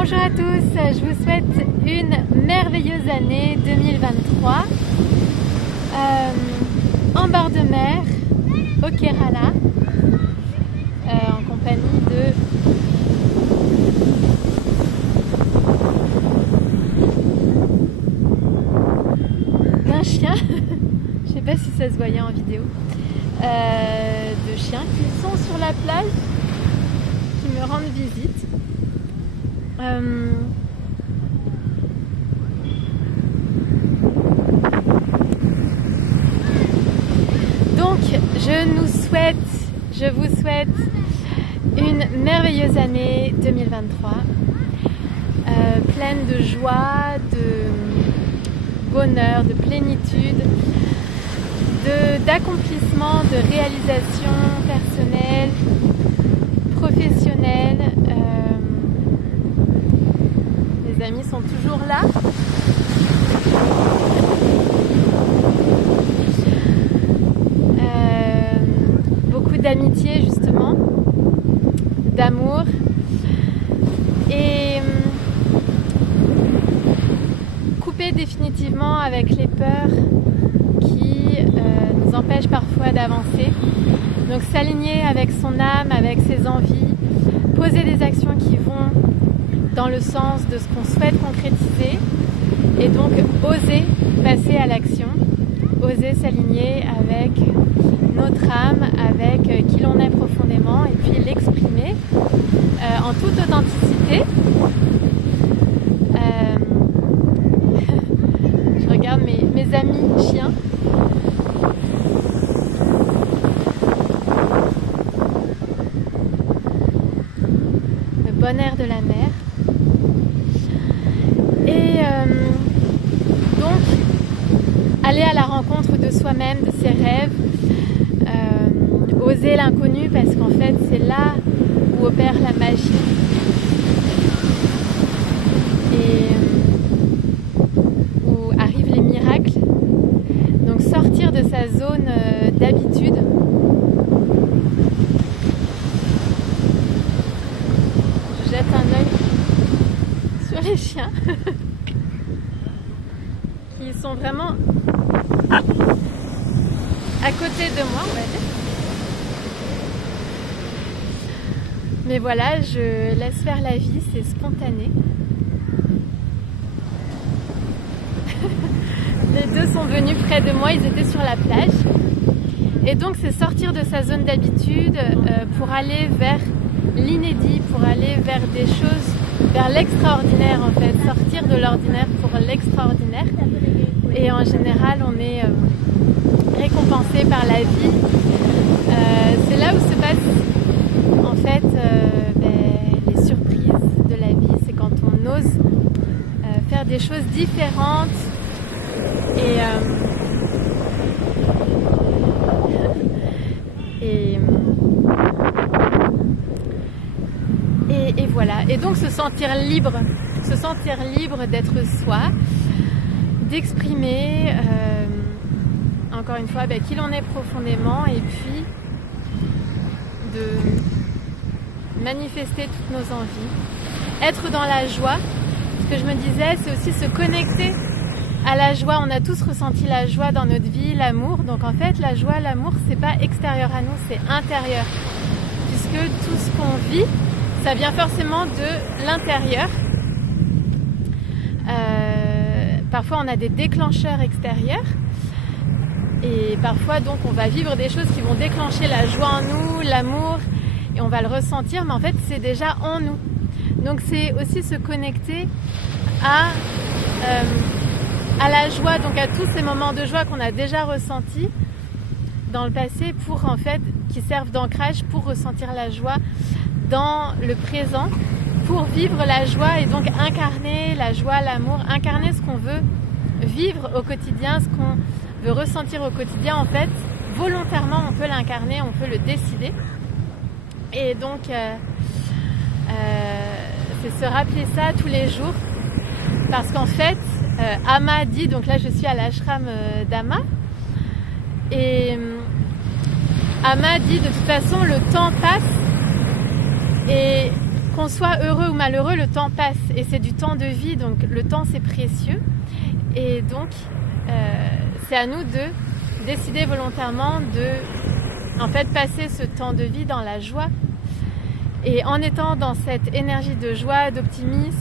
Bonjour à tous, je vous souhaite une merveilleuse année 2023 en bord de mer au Kerala en compagnie d'un chien, je sais pas si ça se voyait en vidéo, de chiens qui sont sur la plage, qui me rendent visite. Donc je vous souhaite une merveilleuse année 2023, pleine de joie, de bonheur, de plénitude, d'accomplissement, de réalisation personnelle, professionnelle. Les amis sont toujours là. Beaucoup d'amitié justement, d'amour et couper définitivement avec les peurs qui nous empêchent parfois d'avancer. Donc s'aligner avec son âme, avec ses envies, poser des actions qui vont dans le sens de ce qu'on souhaite concrétiser et donc oser passer à l'action, oser s'aligner avec notre âme, avec qui l'on est profondément et puis l'exprimer en toute authenticité. Je regarde mes amis chiens. Le bon air de la mer. Et donc, aller à la rencontre de soi-même, de ses rêves, oser l'inconnu parce qu'en fait c'est là où opère la magie et où arrivent les miracles. Donc sortir de sa zone d'habitude. Je jette un œil sur les chiens qui sont vraiment à côté de moi, on va dire. Mais voilà, je laisse faire la vie, c'est spontané. Les deux sont venus près de moi, ils étaient sur la plage. Et donc c'est sortir de sa zone d'habitude pour aller vers l'inédit, pour aller vers des choses, vers l'extraordinaire en fait. Sortir de l'ordinaire pour l'extraordinaire. Et en général, on est récompensé par la vie. C'est là où se passe en fait les surprises de la vie. C'est quand on ose faire des choses différentes et voilà. Et donc se sentir libre d'être soi, d'exprimer encore une fois qui l'on est profondément et puis de manifester toutes nos envies, être dans la joie. Ce que je me disais, c'est aussi se connecter à la joie. On a tous ressenti la joie dans notre vie, l'amour. Donc en fait, la joie, l'amour, c'est pas extérieur à nous, c'est intérieur. Puisque tout ce qu'on vit, ça vient forcément de l'intérieur. Parfois, on a des déclencheurs extérieurs. Et parfois, donc, on va vivre des choses qui vont déclencher la joie en nous, l'amour, et on va le ressentir, mais en fait, c'est déjà en nous. Donc, c'est aussi se connecter à la joie, donc à tous ces moments de joie qu'on a déjà ressentis dans le passé pour, en fait, qui servent d'ancrage pour ressentir la joie dans le présent, pour vivre la joie et donc incarner la joie, l'amour, incarner ce qu'on veut vivre au quotidien, ce qu'on veut ressentir au quotidien. En fait, volontairement, on peut l'incarner, on peut le décider. Et donc, c'est se rappeler ça tous les jours. Parce qu'en fait, Amma dit, donc là je suis à l'ashram d'Amma, et Amma dit de toute façon le temps passe et qu'on soit heureux ou malheureux, le temps passe et c'est du temps de vie, donc le temps c'est précieux. Et donc c'est à nous de décider volontairement de en fait passer ce temps de vie dans la joie. Et en étant dans cette énergie de joie, d'optimisme,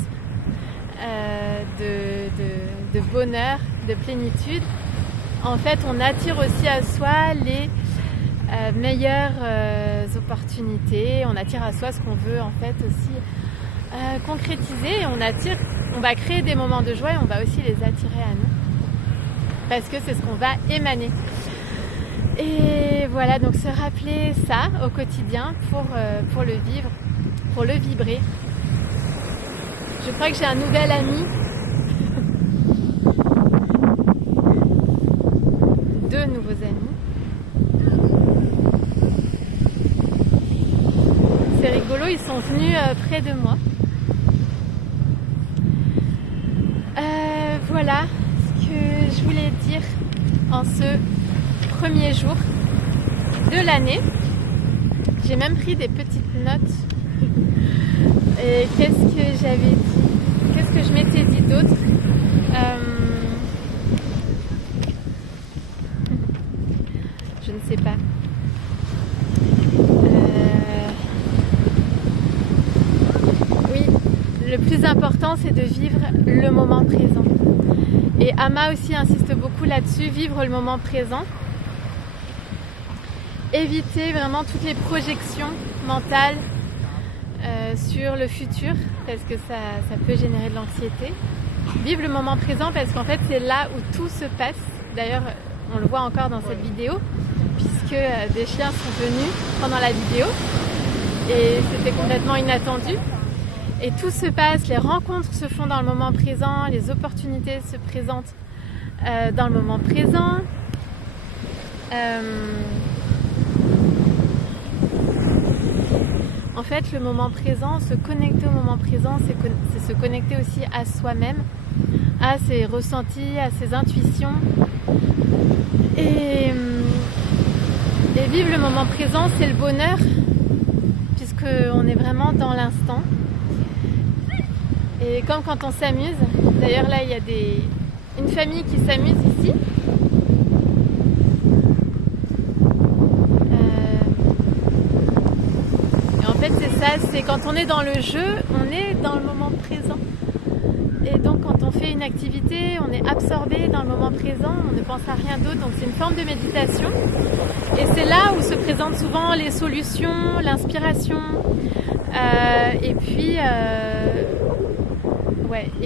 de bonheur, de plénitude, en fait on attire aussi à soi les meilleures opportunités, on attire à soi ce qu'on veut en fait aussi concrétiser, et on va créer des moments de joie et on va aussi les attirer à nous parce que c'est ce qu'on va émaner. Et voilà, donc se rappeler ça au quotidien pour le vivre, pour le vibrer. Je crois que j'ai un nouvel ami, deux nouveaux amis. C'est rigolo, ils sont venus près de moi. Voilà ce que je voulais dire en ce premier jour de l'année. J'ai même pris des petites notes. Et qu'est-ce que j'avais dit? Qu'est-ce que je m'étais dit d'autre? Je ne sais pas. Oui, le plus important c'est de vivre le moment présent. Et Ama aussi insiste beaucoup là-dessus, vivre le moment présent. Éviter vraiment toutes les projections mentales sur le futur parce que ça peut générer de l'anxiété. Vivre le moment présent parce qu'en fait c'est là où tout se passe. D'ailleurs on le voit encore dans cette vidéo puisque des chiens sont venus pendant la vidéo et c'était complètement inattendu. Et tout se passe, les rencontres se font dans le moment présent, les opportunités se présentent dans le moment présent. En fait, le moment présent, se connecter au moment présent, c'est se connecter aussi à soi-même, à ses ressentis, à ses intuitions. Et vivre le moment présent, c'est le bonheur, puisqu'on est vraiment dans l'instant. Et comme quand on s'amuse, d'ailleurs là il y a une famille qui s'amuse ici. Et en fait c'est ça, c'est quand on est dans le jeu, on est dans le moment présent. Et donc quand on fait une activité, on est absorbé dans le moment présent, on ne pense à rien d'autre. Donc c'est une forme de méditation. Et c'est là où se présentent souvent les solutions, l'inspiration. Et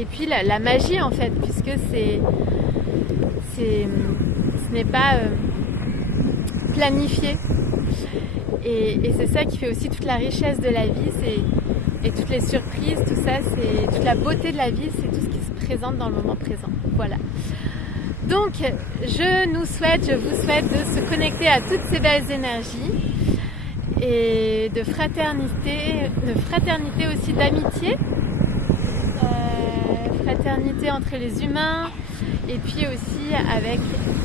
puis la magie en fait, puisque ce n'est pas planifié. Et c'est ça qui fait aussi toute la richesse de la vie, et toutes les surprises, tout ça, c'est toute la beauté de la vie, c'est tout ce qui se présente dans le moment présent. Voilà. Donc, je vous souhaite de se connecter à toutes ces belles énergies et de fraternité aussi, d'amitié. Fraternité entre les humains et puis aussi avec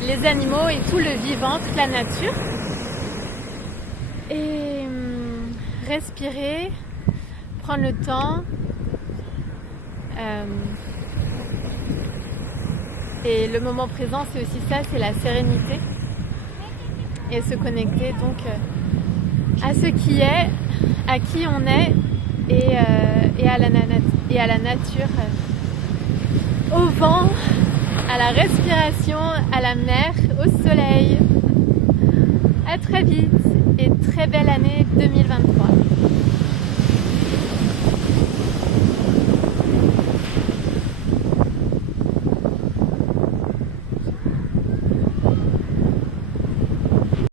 les animaux et tout le vivant, toute la nature. Et respirer, prendre le temps. Et le moment présent, c'est aussi ça, c'est la sérénité. Et se connecter donc à ce qui est, à qui on est et à la nature. Au vent, à la respiration, à la mer, au soleil. À très vite et très belle année 2020.